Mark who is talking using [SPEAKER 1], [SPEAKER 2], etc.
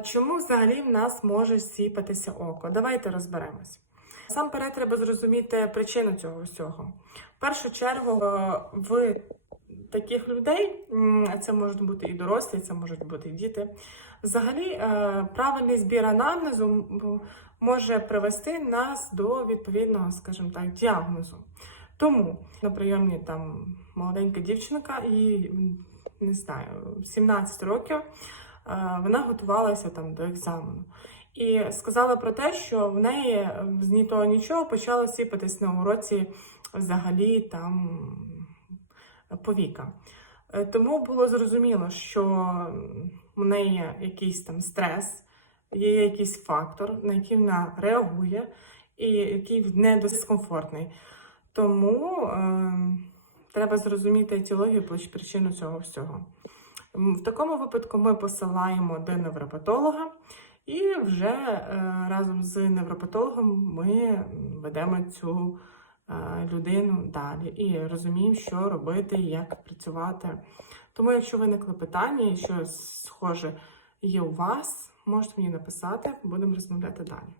[SPEAKER 1] чому взагалі в нас може сіпатися око? Давайте розберемось. Сам перед треба зрозуміти причину цього всього. В першу чергу, е, в таких людей, це можуть бути і дорослі, це можуть бути і діти. Взагалі, е, правильний збір анамнезу може привести нас до відповідного, скажімо так, діагнозу. Тому на прийомі там молоденька дівчинка, їй не знаю, 17 років. Вона готувалася там до екзамену і сказала про те, що в неї з ні того нічого почало сіпатись на уроці взагалі там повіка. Е, Тому було зрозуміло, що в неї якийсь там стрес, є якийсь фактор, на який вона реагує, і який не дискомфортний. Тому е, треба зрозуміти етіологію, причину цього всього. В такому випадку ми посилаємо до невропатолога, і вже е, разом з невропатологом ми ведемо цю е, людину далі і розуміємо, що робити, як працювати. Тому, якщо виникли питання і щось схоже є у вас, можете мені написати, будемо розмовляти далі.